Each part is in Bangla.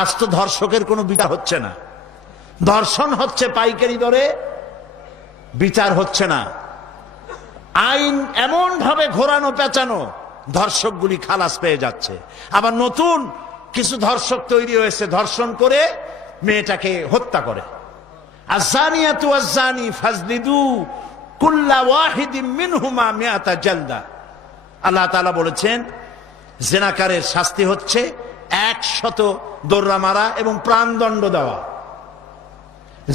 আজ তো ধর্ষকের কোনো বিচার হচ্ছে না, ধর্ষণ হচ্ছে পাইকারি দরে, বিচার হচ্ছে না। আইন এমন ভাবে ঘোরানো পেঁচানো, ধর্ষকগুলি খালাস পেয়ে যাচ্ছে। আবার নতুন কিছু ধর্ষক তৈরি হয়েছে, ধর্ষণ করে মেয়েটাকে হত্যা করে। আযানিয়াতু ওয়াজ্জানি ফাজলিদু কুল্লা ওয়াহিদিম মিনহুমা মিআতা জালদা। আল্লাহ তাআলা বলেছেন জিনাকারের শাস্তি হচ্ছে 100 দৌড়া মারা এবং প্রাণদণ্ড দেওয়া।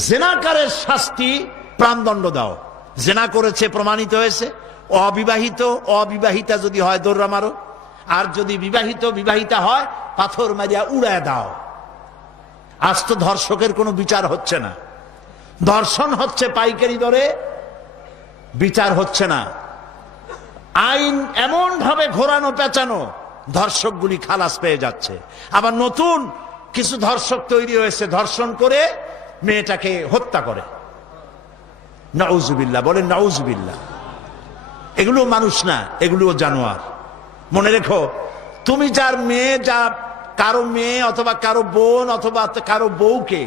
জিনাকারের শাস্তি প্রাণদণ্ড দাও। জিনা করেছে প্রমাণিত হয়েছে, অবিবাহিতা যদি হয় দৌড়া মারো, আর যদি বিবাহিতা হয় পাথর মারিয়া উড়ায় দাও। আজ তো ধর্ষকের কোনো বিচার হচ্ছে না, ধর্ষণ হচ্ছে পাইকারি দরে, বিচার হচ্ছে না। আইন এমন ভাবে ঘোরানো পেঁচানো, ধর্ষকগুলি খালাস পেয়ে যাচ্ছে। আবার নতুন কিছু ধর্ষক তৈরি হয়েছে, ধর্ষণ করে মেয়েটাকে হত্যা করে। নাউজুবিল্লাহ, বলেন নাউজুবিল্লাহ। এগুলো মানুষ না, এগুলো জানোয়ার। মনে রেখো, তুমি যার মেয়ে, কারো মেয়ে অথবা কারো বোন অথবা কারো বউকে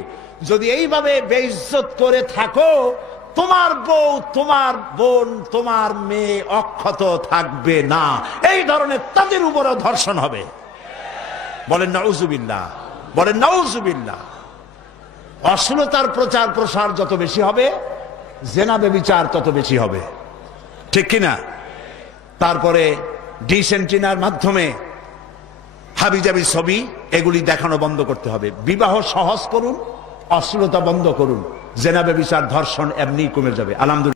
যদি এইভাবে বেইজ্জত করে থাকো, তোমার বউ, তোমার বোন, তোমার মেয়ে অক্ষত থাকবে না। এই ধরনের তাদের উপরও ধর্ষণ হবে। বলেন নাউজুবিল্লাহ, বলেন নাউজুবিল্লাহ। অশ্লীলতার প্রচার প্রসার যত বেশি হবে, জেনা ব্যভিচার তত বেশি হবে, ঠিক কিনা? তারপরে ডিসেন্টিনার মাধ্যমে হাবিজাবি ছবি এগুলি দেখানো বন্ধ করতে হবে। বিবাহ সহজ করুন, অশ্লীলতা বন্ধ করুন, জেনা ব্যভিচার ধর্ষণ এমনি কমে যাবে। আলহামদুলিল্লাহ।